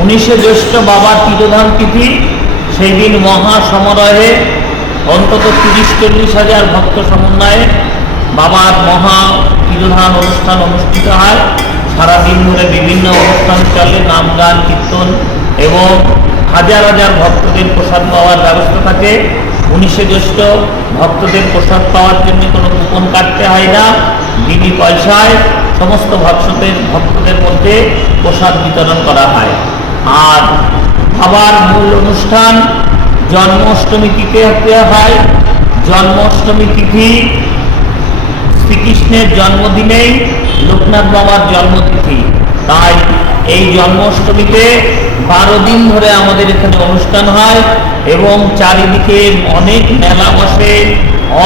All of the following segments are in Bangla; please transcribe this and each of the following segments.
উনিশে জ্যৈষ্ঠ বাবার তিরোধান তিথি সেই দিন মহা সমারোহে অন্তত তিরিশ চল্লিশ হাজার ভক্ত সমন্বয়ে বাবার মহা তিরোধান অনুষ্ঠান অনুষ্ঠিত হয়। সারাদিন ধরে বিভিন্ন অনুষ্ঠান চলে, নাম গান, কীর্তন এবং হাজার হাজার ভক্তদের প্রসাদ পাওয়ার ব্যবস্থা থাকে। উনিশে জ্যৈষ্ঠ ভক্তদের প্রসাদ পাওয়ার জন্য কোনো কুপন কাটতে হয় না, বিনি পয়সায়। সমস্ত ভক্তদের ভক্তদের মধ্যে প্রসাদ বিতরণ করা হয়। আর আবার মূল অনুষ্ঠান জন্মাষ্টমী তিথি দেওয়া হয়। জন্মাষ্টমী তিথি শ্রীকৃষ্ণের জন্মদিনেই লোকনাথ বাবার জন্মতিথি। তাই এই জন্মাষ্টমীতে বারো দিন ধরে আমাদের এখানে অনুষ্ঠান হয় এবং চারিদিকে অনেক মেলা বসে।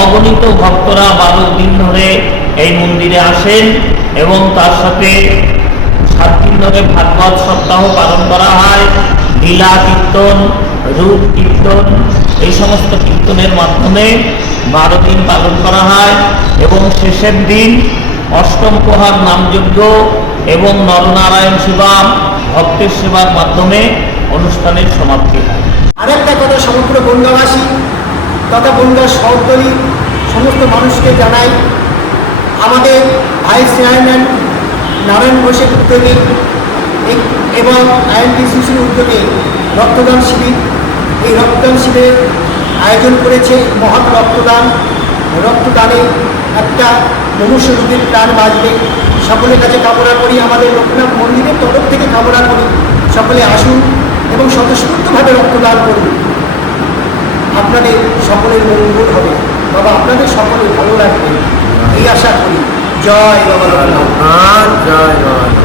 অগণিত ভক্তরা বারো দিন ধরে এই মন্দিরে আসেন। এবং তার সাথে সাত ভাগবত সপ্তাহ পালন করা হয়। লীলা কীর্তন, রূপ কীর্তন, এই সমস্ত কীর্তনের মাধ্যমে বারো দিন পালন করা হয় এবং শেষের দিন অষ্টম প্রহার নামযজ্ঞ এবং নরনারায়ণ সেবা ভক্তের সেবার মাধ্যমে অনুষ্ঠানের সমাপ্তি হয়। আরেকটা কথা সমগ্র বনগাঁবাসী তথা বনগাঁ শহরতলি সমস্ত মানুষকে জানাই আমাদের ভাইস চেয়ারম্যান নারায়ণ ঘোষের উদ্যোগে এবং আইএনটিসিসির উদ্যোগে রক্তদান শিবির। এই রক্তদান শিবিরের আয়োজন করেছে মহৎ রক্তদান। রক্তদানে একটা মনুষ্য রোগীর প্রাণ বাঁচবে। সকলের কাছে কামনা করি, আমাদের লোকনাথ মন্দিরের তরফ থেকে কামনা করি। সকলে আসুন এবং স্বতঃস্ফূর্তভাবে রক্তদান করুন। আপনাদের সকলের মঙ্গল হবে। বাবা আপনাদের সকলে ভালো লাগবে। এই আশা করি। জয় বাবা জয় বাবা।